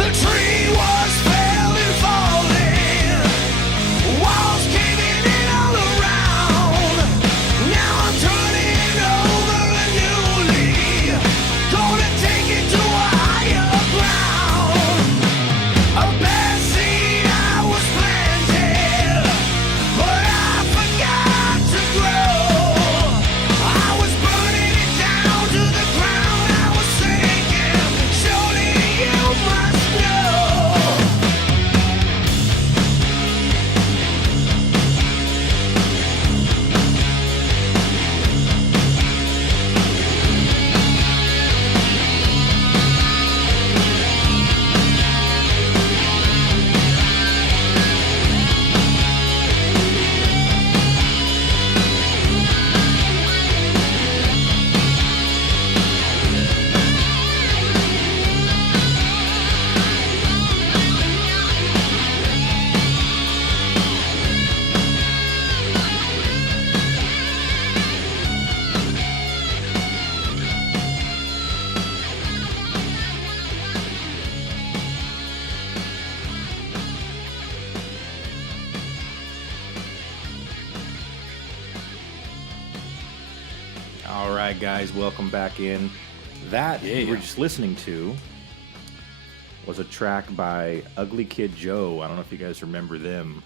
The tree was failing, falling, walls caving in all around. Now I'm turning over a new leaf, gonna take it to a higher ground. A bad seed I was planted. All right, guys, welcome back in. That you were just listening to was a track by Ugly Kid Joe. I don't know if you guys remember them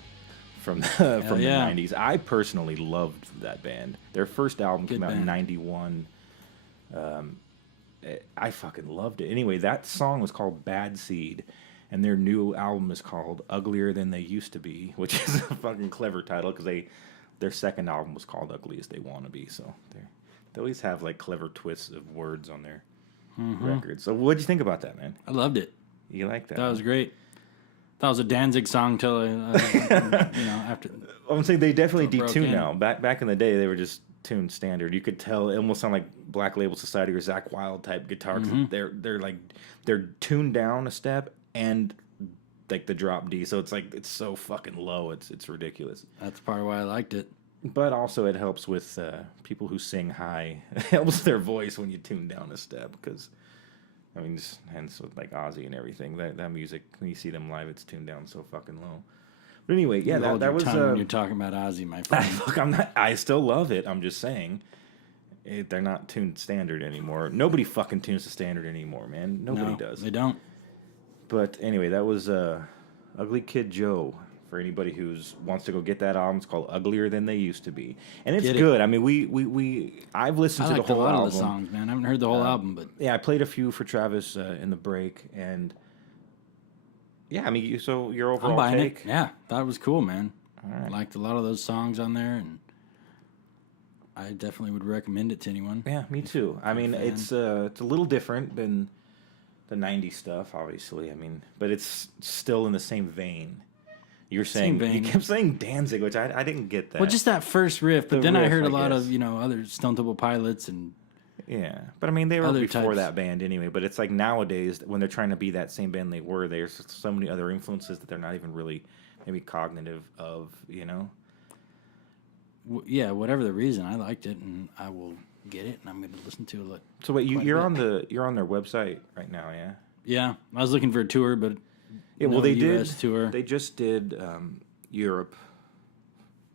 from the 90s. I personally loved that band. Their first album came out in 91. I fucking loved it. Anyway, that song was called Bad Seed, and their new album is called Uglier Than They Used to Be, which is a fucking clever title because their second album was called Ugly As They Wanna Be. So they always have like clever twists of words on their records. So what'd you think about that, man? I loved it. You like that? That was great. That was a Danzig song till after. I'm saying they definitely detuned now. Back in the day, they were just tuned standard. You could tell it almost sounded like Black Label Society or Zakk Wylde type guitar. They're tuned down a step and like the drop D, so it's so fucking low. It's ridiculous. That's part of why I liked it. But also it helps with people who sing high. It helps their voice when you tune down a step because. I mean, hence with like Ozzy and everything, that music, when you see them live, it's tuned down so fucking low. But anyway, yeah, that was. When you're talking about Ozzy, my friend. Look, I still love it. I'm just saying, they're not tuned standard anymore. Nobody fucking tunes to standard anymore, man. Nobody does. They don't. But anyway, that was Ugly Kid Joe. For anybody who wants to go get that album, it's called Uglier Than They Used to Be, and it's good. I mean, I've listened to the whole album. I liked a lot of the songs, man. I haven't heard the whole album, but yeah, I played a few for Travis in the break, and yeah, I mean, so your overall I'm buying take? It. Yeah, that was cool, man. All right. I liked a lot of those songs on there, and I definitely would recommend it to anyone. Yeah, me too. I mean, it's a little different than the '90s stuff, obviously. I mean, but it's still in the same vein. You kept saying Danzig, which I didn't get that. Well, just that first riff, but then I heard a lot of other Stone Temple Pilots and but I mean they were before types. that band anyway. But it's like nowadays when they're trying to be that same band they were, there's so many other influences that they're not even really maybe cognitive of, Yeah, whatever the reason, I liked it, and I will get it, and I'm going to listen to it. So wait, you're on their website right now, yeah? Yeah, I was looking for a tour, but. Yeah, well, they US did. Tour. They just did Europe.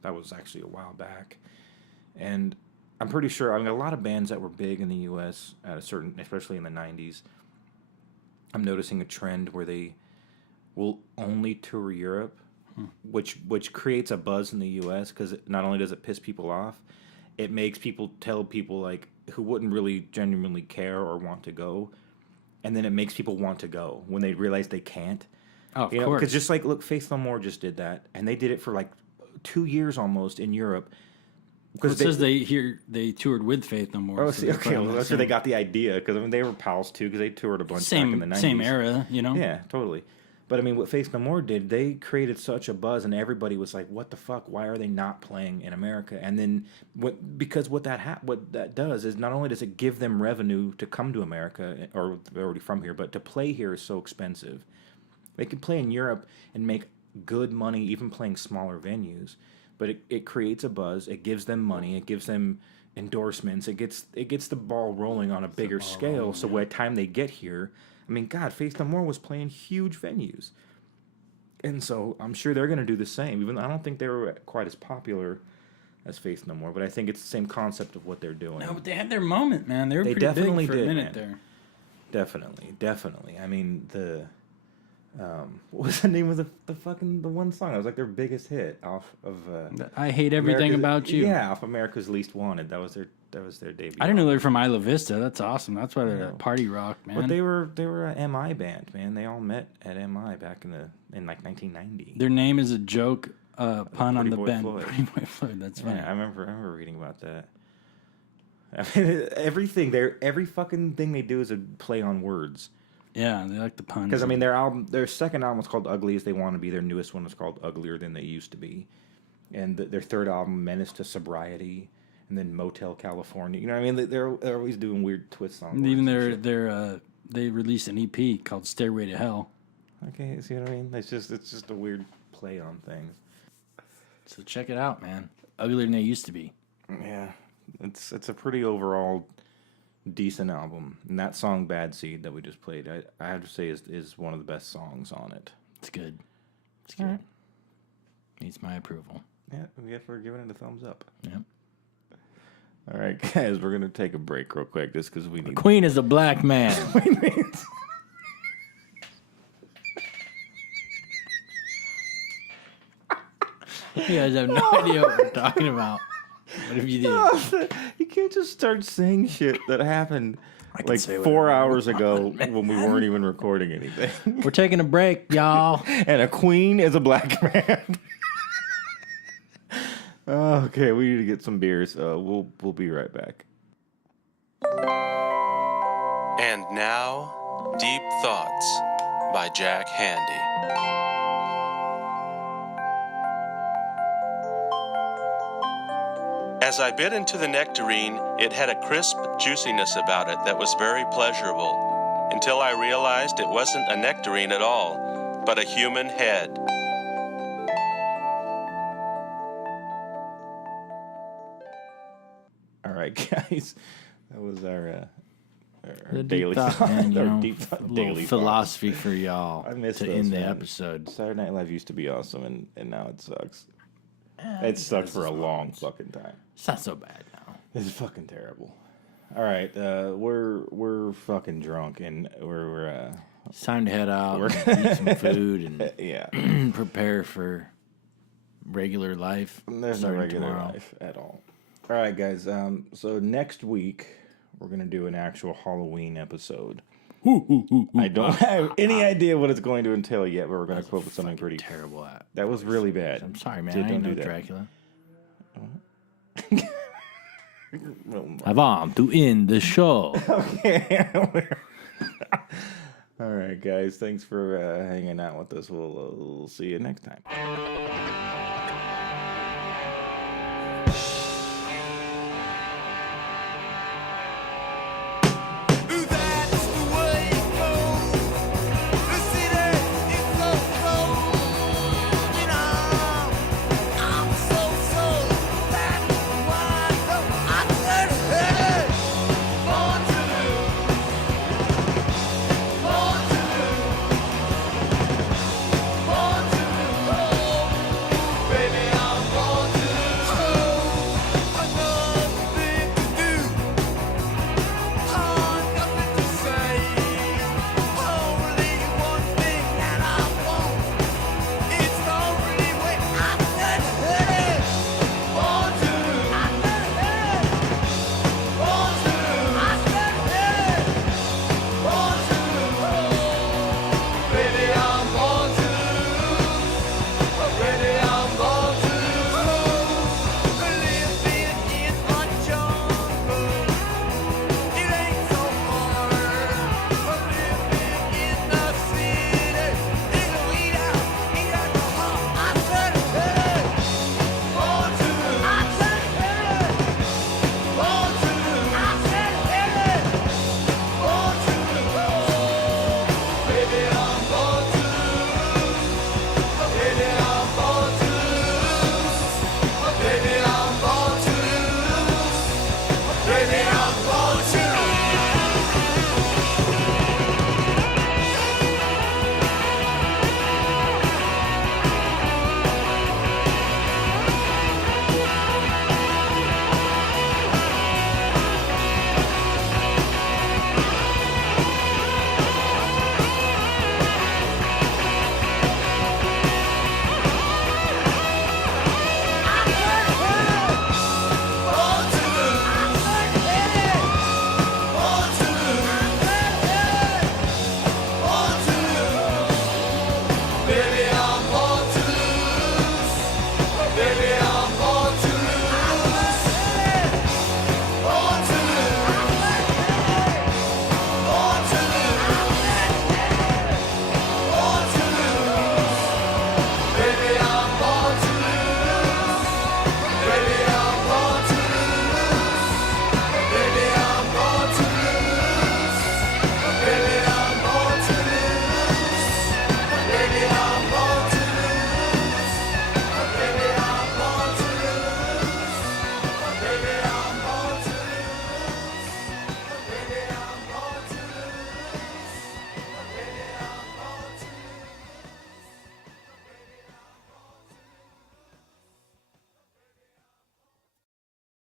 That was actually a while back, and I'm pretty sure. I mean, a lot of bands that were big in the U.S. at a certain, especially in the '90s. I'm noticing a trend where they will only tour Europe, which creates a buzz in the U.S. because not only does it piss people off, it makes people tell people like who wouldn't really genuinely care or want to go, and then it makes people want to go when they realize they can't. Oh, of course. Because just like, look, Faith No More just did that, and they did it for like 2 years almost in Europe. Because it says they toured with Faith No More. Oh, so okay, well, that's where they got the idea. Because I mean, they were pals too. Because they toured a bunch back in the 90s. Same era, Yeah, totally. But I mean, what Faith No More did, they created such a buzz, and everybody was like, "What the fuck? Why are they not playing in America?" And then, because what that does is not only does it give them revenue to come to America, or they're already from here, but to play here is so expensive. They can play in Europe and make good money, even playing smaller venues. But it creates a buzz. It gives them money. It gives them endorsements. It gets the ball rolling on a bigger scale. So by the time they get here, I mean, God, Faith No More was playing huge venues. And so I'm sure they're going to do the same. Even though I don't think they were quite as popular as Faith No More, but I think it's the same concept of what they're doing. No, but they had their moment, man. They were pretty definitely big for a minute man. there. Definitely. I mean, what was the name of the one song? It was like their biggest hit off of I Hate Everything About You. Yeah, off America's Least Wanted. That was their debut. I didn't know they were from Isla Vista. That's awesome. That's why they're party rock, man. But they were a MI band, man. They all met at MI back in like 1990. Their name is a joke pun on the band. Pretty Boy Floyd. That's right. Yeah, I remember reading about that. I mean, every fucking thing they do is a play on words. Yeah, they like the puns. Because I mean, their second album was called Ugly As They Want to Be. Their newest one was called Uglier Than They Used to Be, and their third album, Menace to Sobriety, and then Motel California. You know what I mean? They're always doing weird twists on. Even they released an EP called Stairway to Hell. Okay, see what I mean? It's just a weird play on things. So check it out, man. Uglier Than They Used to Be. Yeah, it's a pretty overall decent album, and that song "Bad Seed" that we just played, I have to say is one of the best songs on it. It's good. It's good. Right. Needs my approval. Yeah, we're giving it a thumbs up. Yep. All right, guys, we're going to take a break real quick just because we need... Queen is a black man. You guys have no idea what we're talking about. What if you did? You can't just start saying shit that happened like say 4 hours ago when we weren't even recording anything. We're taking a break, y'all. And a queen is a black man. Okay, we need to get some beers. We'll be right back. And now, Deep Thoughts by Jack Handy. As I bit into the nectarine, it had a crisp juiciness about it that was very pleasurable, until I realized it wasn't a nectarine at all, but a human head. All right, guys. That was our The daily deep thought, man, our you know, deep thought, a little daily philosophy for y'all I miss to those, end the man. episode. Saturday Night Live used to be awesome, and now it sucks. It sucked for a long fucking time. It's not so bad now. It's fucking terrible. All right, we're fucking drunk, and we're It's time to head out, and eat some food, and yeah. prepare for regular life. There's no starting regular tomorrow. life at all. All right, guys. So next week we're gonna do an actual Halloween episode. I don't have any idea what it's going to entail yet, but we're gonna quote with something pretty Terrible at. That was really bad. I'm sorry, man. Dude, I don't ain't no do that. Dracula. Well, Avant to end the show. all right, guys. Thanks for hanging out with us. We'll see you next time.